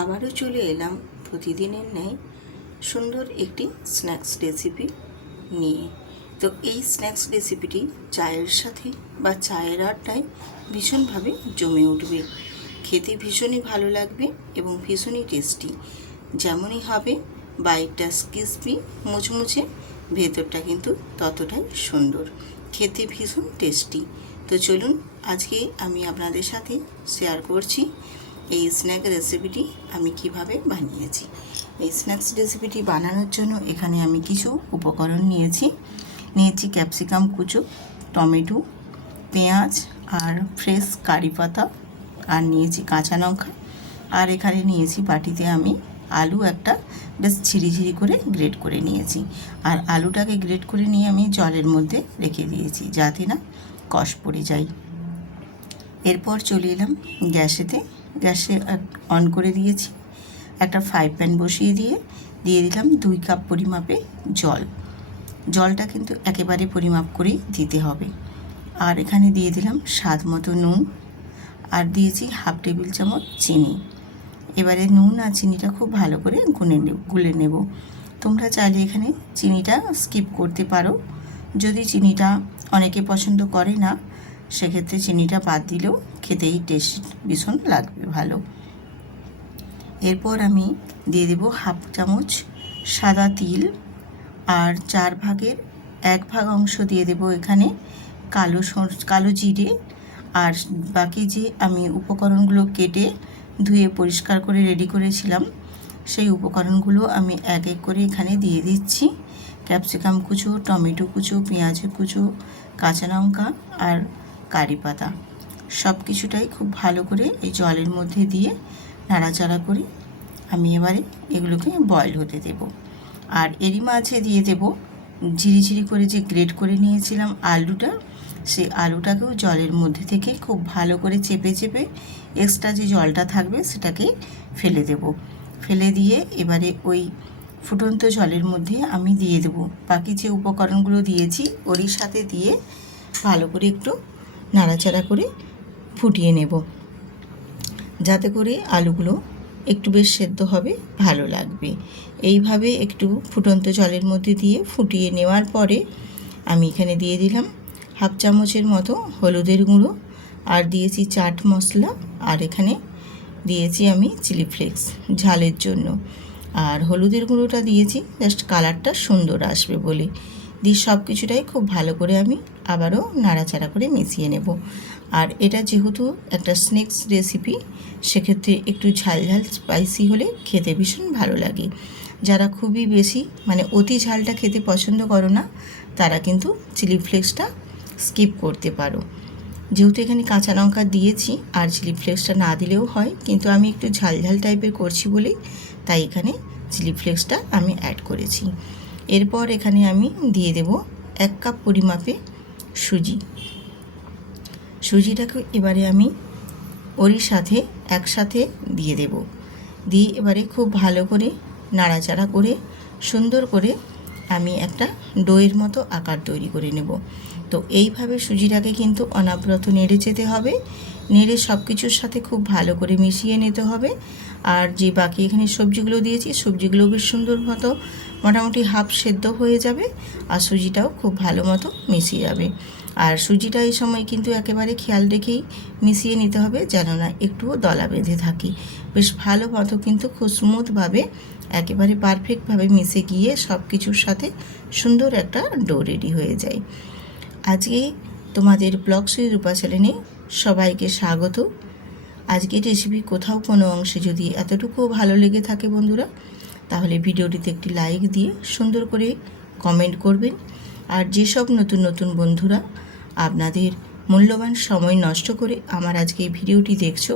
আবারও চলে এলাম প্রতিদিনের ন্যায় সুন্দর একটি স্ন্যাক্স রেসিপি নিয়ে। তো এই স্ন্যাক্স রেসিপিটি চায়ের সাথে বা চায়ের আড্ডায় ভীষণভাবে জমে উঠবে। খেতে ভীষণই ভালো লাগবে এবং ভীষণই টেস্টি। যেমনই হবে বাইকটা ক্রিসপি মুচমুচে, ভেতরটা কিন্তু ততটাই সুন্দর, খেতে ভীষণ টেস্টি। তো চলুন আজকে আমি আপনাদের সাথে শেয়ার করছি এই স্ন্যাক রেসিপিটি আমি কিভাবে বানিয়েছি। এই স্ন্যাক্স রেসিপিটি বানানোর জন্য এখানে আমি কিছু উপকরণ নিয়েছি ক্যাপসিকাম কুচো, টমেটো, পেঁয়াজ আর ফ্রেশ কারি পাতা, আর নিয়েছি কাঁচা লঙ্কা, আর এখানে নিয়েছি বাটিতে আমি আলু একটা বেশ ঝিরিঝিরি করে গ্রেট করে নিয়েছি। আর আলুটাকে গ্রেট করে নিয়ে আমি জলের মধ্যে রেখে দিয়েছি যাতে না কষ পড়ে যায়। এরপর চলে এলাম গ্যাসে অন করে দিয়েছি। একটা ফ্রাই প্যান বসিয়ে দিয়ে দিলাম 2 কাপ পরিমাপে জলটা কিন্তু একেবারে পরিমাপ করেই দিতে হবে। আর এখানে দিয়ে দিলাম স্বাদ মতো নুন, আর দিয়েছি হাফ টেবিল চামচ চিনি। এবারে নুন আর চিনিটা খুব ভালো করে গুলে নেব। তোমরা চাইলে এখানে চিনিটা স্কিপ করতে পারো, যদি চিনিটা অনেকে পছন্দ করে না সেক্ষেত্রে চিনিটা বাদ দিলেও খেতেই টেস্ট ভীষণ লাগবে ভালো। এরপর আমি দিয়ে দেব হাফ চামচ সাদা তিল, আর 4 ভাগের 1 ভাগ অংশ দিয়ে দেব এখানে কালো জিরে। আর বাকি যে আমি উপকরণগুলো কেটে ধুয়ে পরিষ্কার করে রেডি করেছিলাম সেই উপকরণগুলো আমি এক এক করে এখানে দিয়ে দিচ্ছি। ক্যাপসিকাম কুচো, টমেটো কুচো, পেঁয়াজ কুচো, কাঁচা লঙ্কা আর কারি পাতা, সব কিছুটাই খুব ভালো করে এই জলের মধ্যে দিয়ে নাড়াচাড়া করে আমি এবারে এগুলোকে বয়েল হতে দেব। আর এরই মাঝে দিয়ে দেব ঝিরিঝিরি করে যে গ্রেট করে নিয়েছিলাম আলুটা, সেই আলুটাকেও জলের মধ্যে থেকে খুব ভালো করে চেপে চেপে এক্সট্রা যে জলটা থাকবে সেটাকে ফেলে দেব। ফেলে দিয়ে এবারে ওই ফুটন্ত জলের মধ্যে আমি দিয়ে দেব বাকি যে উপকরণগুলো দিয়েছি ওরই সাথে দিয়ে ভালো করে একটু নাড়াচাড়া করে ফুটিয়ে নেব, যাতে করে আলুগুলো একটু বেশ সেদ্ধ হবে, ভালো লাগবে। এইভাবে একটু ফুটন্ত জলের মধ্যে দিয়ে ফুটিয়ে নেওয়ার পরে আমি এখানে দিয়ে দিলাম হাফ চামচের মতো হলুদের গুঁড়ো, আর দিয়েছি চাট মশলা, আর এখানে দিয়েছি আমি চিলি ফ্লেক্স ঝালের জন্য। আর হলুদের গুঁড়োটা দিয়েছি জাস্ট কালারটা সুন্দর আসবে বলে। দিয়ে সব কিছুটাই খুব ভালো করে আমি আবারও নাড়াচাড়া করে মিশিয়ে নেব। আর এটা যেহেতু একটা স্ন্যাক্স রেসিপি সেক্ষেত্রে একটু ঝাল স্পাইসি হলে খেতে ভীষণ ভালো লাগে। যারা খুবই বেশি অতি ঝালটা খেতে পছন্দ করো না তারা কিন্তু চিলি ফ্লেক্সটা স্কিপ করতে পারো। যেহেতু এখানে কাঁচা লঙ্কা দিয়েছি আর চিলি ফ্লেক্সটা না দিলেও হয়, কিন্তু আমি একটু ঝাল টাইপের করছি বলেই তাই এখানে চিলি ফ্লেক্সটা আমি অ্যাড করেছি। এরপর এখানে আমি দিয়ে দেব 1 কাপ পরিমাপে সুজিটাকে এবারে আমি ওরই সাথে একসাথে দিয়ে দেব। দিয়ে এবারে খুব ভালো করে নাড়াচাড়া করে সুন্দর করে আমি একটা ডোয়ের মতো আকার তৈরি করে নেব। তো এইভাবে সুজিটাকে কিন্তু অনবরত নেড়ে যেতে হবে, নেড়ে সব কিছুর সাথে খুব ভালো করে মিশিয়ে নিতে হবে। আর যে বাকি এখানে সবজিগুলো দিয়েছি সবজিগুলো বেশ সুন্দর মতো মোটামুটি হাফ সেদ্ধ হয়ে যাবে, আর সুজিটাও খুব ভালো মতো মিশিয়ে যাবে। আর সুজিটা এই সময় কিন্তু একেবারে খেয়াল রেখেই মিশিয়ে নিতে হবে যেন না একটুও দলা বেঁধে থাকে। বেশ ভালো মতো কিন্তু খুব স্মুথভাবে একেবারে পারফেক্টভাবে মিশে গিয়ে সব কিছুর সাথে সুন্দর একটা ডো রেডি হয়ে যায়। আজকে তোমাদের ব্লগ সুই রূপা চ্যানেলে সবাইকে স্বাগত। আজকের রেসিপি কোথাও কোনো অংশে যদি এতটুকুও ভালো লেগে থাকে বন্ধুরা, তাহলে ভিডিওটিতে একটি লাইক দিয়ে সুন্দর করে কমেন্ট করবেন। আর যেসব নতুন বন্ধুরা আপনাদের মূল্যবান সময় নষ্ট করে আমার আজকে এই ভিডিওটি দেখছো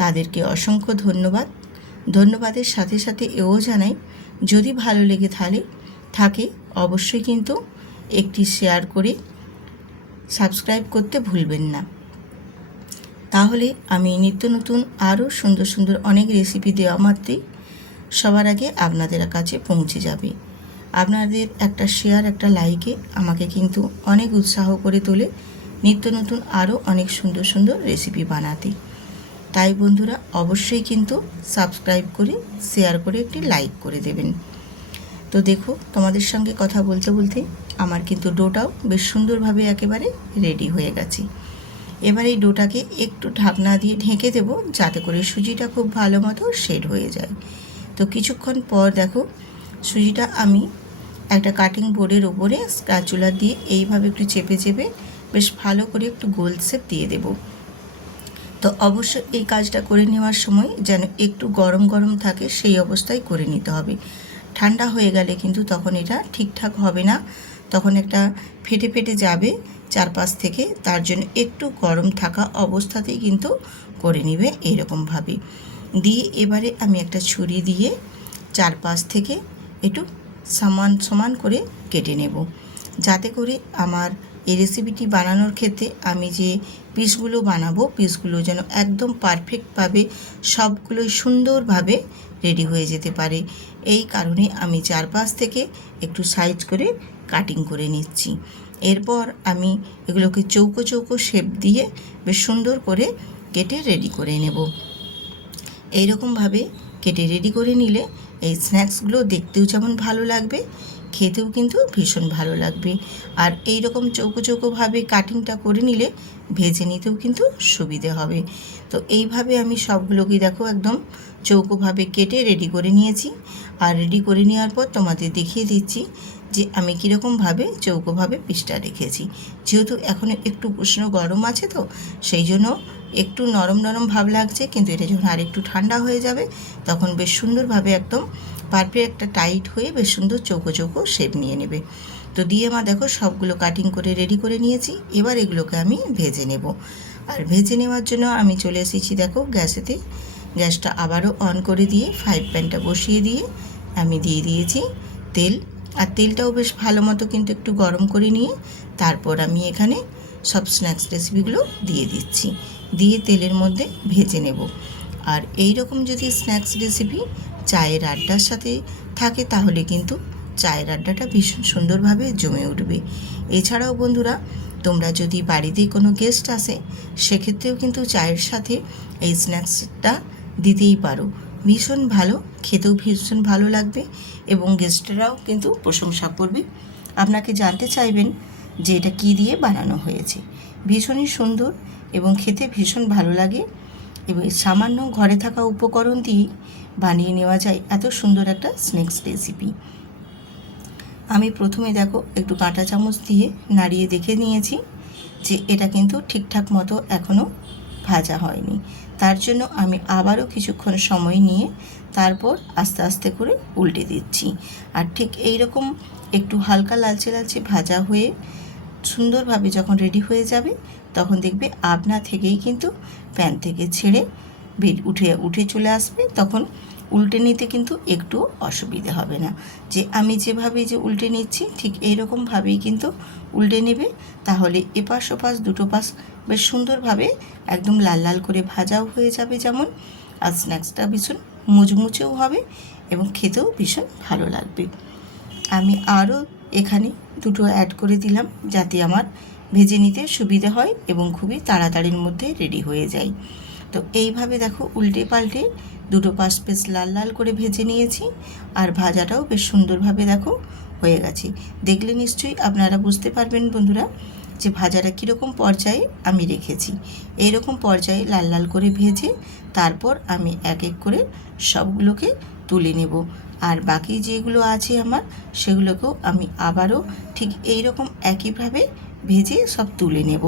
তাদেরকে অসংখ্য ধন্যবাদের সাথে সাথে এও জানাই যদি ভালো লেগে থাকে অবশ্যই কিন্তু একটি শেয়ার করে সাবস্ক্রাইব করতে ভুলবেন না। তাহলে আমি নিত্য নতুন আরও সুন্দর অনেক রেসিপি দেওয়া মাত্রই সবার আগে আপনাদের কাছে পৌঁছে যাবে। আপনাদের একটা শেয়ার একটা লাইকে আমাকে কিন্তু অনেক উৎসাহ করে তোলে নিত্য নতুন আরও অনেক সুন্দর রেসিপি বানাতে। তাই বন্ধুরা অবশ্যই কিন্তু সাবস্ক্রাইব করে শেয়ার করে একটি লাইক করে দেবেন। তো দেখো তোমাদের সঙ্গে কথা বলতে বলতে আমার কিন্তু ডোটাও বেশ সুন্দরভাবে একেবারে রেডি হয়ে গেছে। এবার এই ডোটাকে একটু ঢাকনা দিয়ে ঢেকে দেব, যাতে করে সুজিটা খুব ভালো মতো সেট হয়ে যায়। তো কিছুক্ষণ পর দেখো সুজিটা আমি একটা কাটিং বোর্ডের ওপরে স্প্যাচুলা দিয়ে এইভাবে একটু চেপে চেপে বেশ ভালো করে একটু গোল শেপ দিয়ে দেব। তো অবশ্যই এই কাজটা করে নেওয়ার সময় যেন একটু গরম গরম থাকে, সেই অবস্থায় করে নিতে হবে। ঠান্ডা হয়ে গেলে কিন্তু তখন এটা ঠিকঠাক হবে না, তখন একটা ফেটে ফেটে যাবে চারপাশ থেকে। তার জন্য একটু গরম থাকা অবস্থাতেই কিন্তু করে নেবে এইরকমভাবে দিয়ে। এবারে আমি একটা ছুরি দিয়ে চারপাশ থেকে একটু সমান সমান করে কেটে নেব, যাতে করে আমার এই রেসিপিটি বানানোর ক্ষেত্রে আমি যে পিসগুলো বানাবো পিসগুলো যেন একদম পারফেক্টভাবে সবগুলোই সুন্দরভাবে রেডি হয়ে যেতে পারে। এই কারণে আমি চারপাশ থেকে একটু সাইজ করে কাটিং করে নিচ্ছি। এরপর আমি এগুলোকে চৌকো চৌকো শেপ দিয়ে বেশ সুন্দর করে কেটে রেডি করে নেব। এইরকমভাবে কেটে রেডি করে নিলে এই স্ন্যাক্সগুলো দেখতেও যেমন ভালো লাগবে, খেতেও কিন্তু ভীষণ ভালো লাগবে। আর এই রকম চৌকো চৌকোভাবে কাটিংটা করে নিলে ভেজে নিতেও কিন্তু সুবিধে হবে। তো এইভাবে আমি সবগুলোকে দেখো একদম চৌকোভাবে কেটে রেডি করে নিয়েছি। আর রেডি করে নেওয়ার পর তোমাদের দেখিয়ে দিচ্ছি যে আমি কীরকমভাবে চৌকোভাবে পিসটা রেখেছি। যেহেতু এখনও একটু উষ্ণ গরম আছে, তো সেই জন্য একটু নরম নরম ভাব লাগছে, কিন্তু এটা যখন আর একটু ঠান্ডা হয়ে যাবে তখন বেশ সুন্দরভাবে একদম পারফেক্ট একটা টাইট হয়ে বেশ সুন্দর চৌকো চৌকো শেপ নিয়ে নেবে। তো দিয়ে মা দেখো সবগুলো কাটিং করে রেডি করে নিয়েছি। এবার এগুলোকে আমি ভেজে নেব। আর ভেজে নেওয়ার জন্য আমি চলে এসেছি দেখো গ্যাসেতে। গ্যাসটা আবারও অন করে দিয়ে ফ্রাই প্যানটা বসিয়ে দিয়ে আমি দিয়ে দিয়েছি তেল। আর তেলটাও বেশ ভালো মতো কিন্তু একটু গরম করে নিয়ে তারপর আমি এখানে সব স্ন্যাক্স রেসিপিগুলো দিয়ে দিচ্ছি, দিয়ে তেলের মধ্যে ভেজে নেব। আর এই রকম যদি স্ন্যাক্স রেসিপি চায়ের আড্ডার সাথে থাকে তাহলে কিন্তু চায়ের আড্ডাটা ভীষণ সুন্দরভাবে জমে উঠবে। এছাড়াও বন্ধুরা তোমরা যদি বাড়িতে কোনো গেস্ট আসে সেক্ষেত্রেও কিন্তু চায়ের সাথে এই স্ন্যাক্সটা দিতেই পারো, ভীষণ ভালো, খেতেও ভীষণ ভালো লাগবে এবং গেস্টরাও কিন্তু প্রশংসা করবে, আপনাকে জানতে চাইবেন যে এটা কী দিয়ে বানানো হয়েছে। ভীষণই সুন্দর এবং খেতে ভীষণ ভালো লাগে এবং সামান্য ঘরে থাকা উপকরণ দিয়েই বানিয়ে নেওয়া যায় এত সুন্দর একটা স্ন্যাক্স রেসিপি। আমি প্রথমে দেখো একটু কাঁটা চামচ দিয়ে নাড়িয়ে দেখে নিয়েছি যে এটা কিন্তু ঠিকঠাক মতো এখনও ভাজা হয়নি। তার জন্য আমি আবারও কিছুক্ষণ সময় নিয়ে তারপর আস্তে আস্তে করে উল্টে দিচ্ছি। আর ঠিক এই রকম একটু হালকা লালচে লালচে ভাজা হয়ে সুন্দরভাবে যখন রেডি হয়ে যাবে তখন দেখবে আপনা থেকেই কিন্তু প্যান থেকে ছেড়ে উঠে চলে আসবে। তখন উল্টে নিতে কিন্তু একটু অসুবিধে হবে না। যে আমি যেভাবে যে উল্টে নিচ্ছি ঠিক এইরকমভাবেই কিন্তু উল্টে নেবে, তাহলে এপাশ ওপাশ দুটো পাশ বেশ সুন্দরভাবে একদম লাল লাল করে ভাজাও হয়ে যাবে যেমন, আর স্ন্যাক্সটা ভীষণ মুচমুচেও হবে এবং খেতেও ভীষণ ভালো লাগবে। আমি আরও এখানে দুটো অ্যাড করে দিলাম যাতে আমার ভেজে নিতে সুবিধে হয় এবং খুবই তাড়াতাড়ির মধ্যে রেডি হয়ে যায়। তো এইভাবে দেখো উল্টে পাল্টে দুটো পাশ বেশ লাল লাল করে ভেজে নিয়েছি। আর ভাজাটাও বেশ সুন্দরভাবে দেখো হয়ে গেছে। দেখলে নিশ্চয়ই আপনারা বুঝতে পারবেন বন্ধুরা যে ভাজাটা কীরকম পর্যায়ে আমি রেখেছি। এইরকম পর্যায়ে লাল লাল করে ভেজে তারপর আমি এক এক করে সবগুলোকে তুলে নেব। আর বাকি যেগুলো আছে আমার সেগুলোকেও আমি আবারও ঠিক এই রকম একইভাবে ভেজে সব তুলে নেব।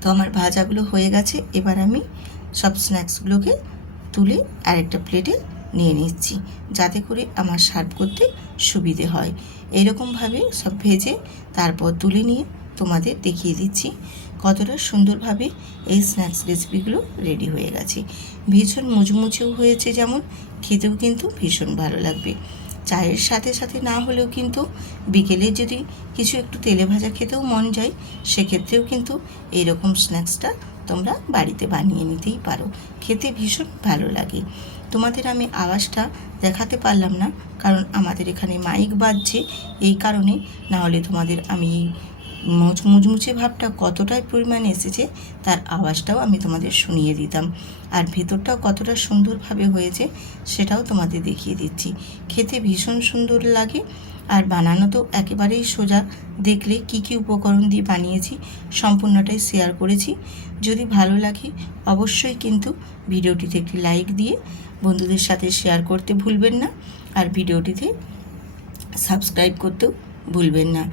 তো আমার ভাজাগুলো হয়ে গেছে। এবার আমি সব স্ন্যাক্সগুলোকে তুলে আরেকটা প্লেটে নিয়ে নিচ্ছি, যাতে করে আমার সার্ভ করতে সুবিধে হয়। এরকমভাবে সব ভেজে তারপর তুলে নিয়ে তোমাদের দেখিয়ে দিচ্ছি কতটা সুন্দরভাবে এই স্ন্যাক্স রেসিপিগুলো রেডি হয়ে গেছে। ভীষণ মুচমুচেও হয়েছে যেমন, খেতেও কিন্তু ভীষণ ভালো লাগবে। চায়ের সাথে সাথে না হলেও কিন্তু বিকেলে যদি কিছু একটু তেলে ভাজা খেতেও মন যায় সেক্ষেত্রেও কিন্তু এইরকম স্ন্যাক্সটা তোমরা বাড়িতে বানিয়ে নিতেই পারো, খেতে ভীষণ ভালো লাগে। তোমাদের আমি আওয়াজটা দেখাতে পারলাম না কারণ আমাদের এখানে মাইক বাজছে, এই কারণে। না হলে তোমাদের আমি মুচমুচে ভাবটা কতটাই পরিমাণে এসেছে তার আওয়াজটাও আমি তোমাদের শুনিয়ে দিতাম। আর ভেতরটাও কতটা সুন্দরভাবে হয়েছে সেটাও তোমাদের দেখিয়ে দিচ্ছি। খেতে ভীষণ সুন্দর লাগে আর বানানো তো একেবারেই সোজা। দেখলে কি কি উপকরণ দিয়ে বানিয়েছি সম্পূর্ণটাই শেয়ার করেছি। যদি ভালো লাগে অবশ্যই কিন্তু ভিডিওটিতে একটি লাইক দিয়ে বন্ধুদের সাথে শেয়ার করতে ভুলবেন না। আর ভিডিওটিতে সাবস্ক্রাইব করতেও ভুলবেন না।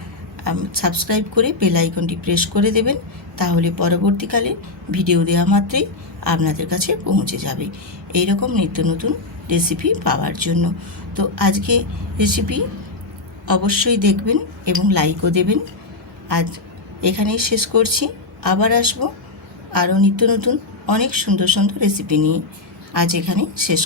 সাবস্ক্রাইব করে বেল আইকনটি প্রেস করে দেবেন, তাহলে পরবর্তীকালে ভিডিও দেওয়া মাত্রই আপনাদের কাছে পৌঁছে যাবে এই রকম নিত্য নতুন রেসিপি পাওয়ার জন্য। তো আজকে রেসিপি অবশ্যই দেখবেন এবং লাইকও দেবেন। আজ এখানেই শেষ করছি, আবার আসবো আরও নিত্য নতুন অনেক সুন্দর সুন্দর রেসিপি নিয়ে। আজ এখানেই শেষ।